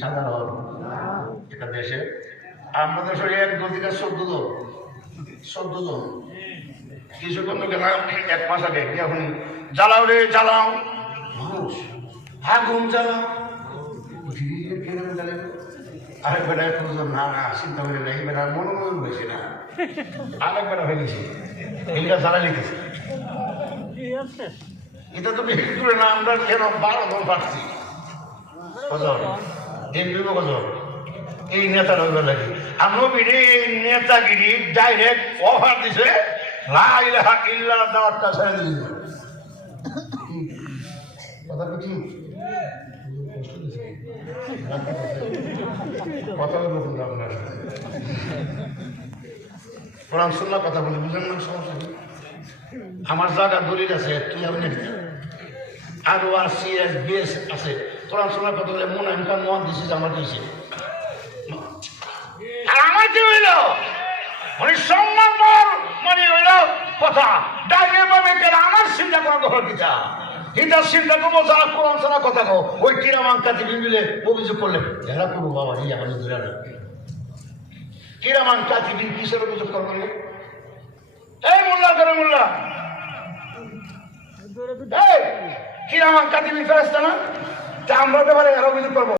সাধারণ একটা দেশে আমাদের শরীরে 1 2 থেকে 14 জন কিছুক্ষণ গেলাম 1 মাস আগে এখন জ্বালাও রে জ্বালাও মানুষ আগুন জ্বালাও আরেক বেটা না না চিন্তা করে না এই বেটার মনোনয়ন হয়েছে না আরেক বেটা হয়ে গেছে এইটা জ্বালা লিখেছে এটা তো বিক্রি করে না আমরা কেন 12 জন পাচ্ছি কজন এমপি কজন এই নেতার হইবার লাগে আমরা বিড়ি নেতাগিরি ডাইরেক্ট অফার দিছে লা ইলাহা ইল্লাল্লাহ দাওয়াতটা ছেড়ে দিল কথা কি কথা বলুন আপনার কোরআন সুন্নাহ কথা বলি বুঝেন না সমস্যা কি আমার জায়গা দলিল আছে তুই আপনি আরো আর সিএস বিএস আছে কোরআন সুন্নাহ কথা বলে মনে ইনকাম মন দিছিস আমার দিয়েছে আমার কি হইল মানে সম্মান পর মানে হইল কথা ডাইনে পাবে কেন আমার চিন্তা করা ঘর দিতা হিন্দার চিন্তা করবো যারা কোরআন ছাড়া কথা কো ওই কিরামান কাতিবিন মিলে অভিযোগ করলে এরা করবো বাবা এই আমাদের ধরে না কিরামান কাতিবিন কিসের অভিযোগ করবেন এই মোল্লা করে মোল্লা এই কিরামান কাতিবিন ফেরেশতা না তা আমরা ব্যাপারে এরা অভিযোগ করবো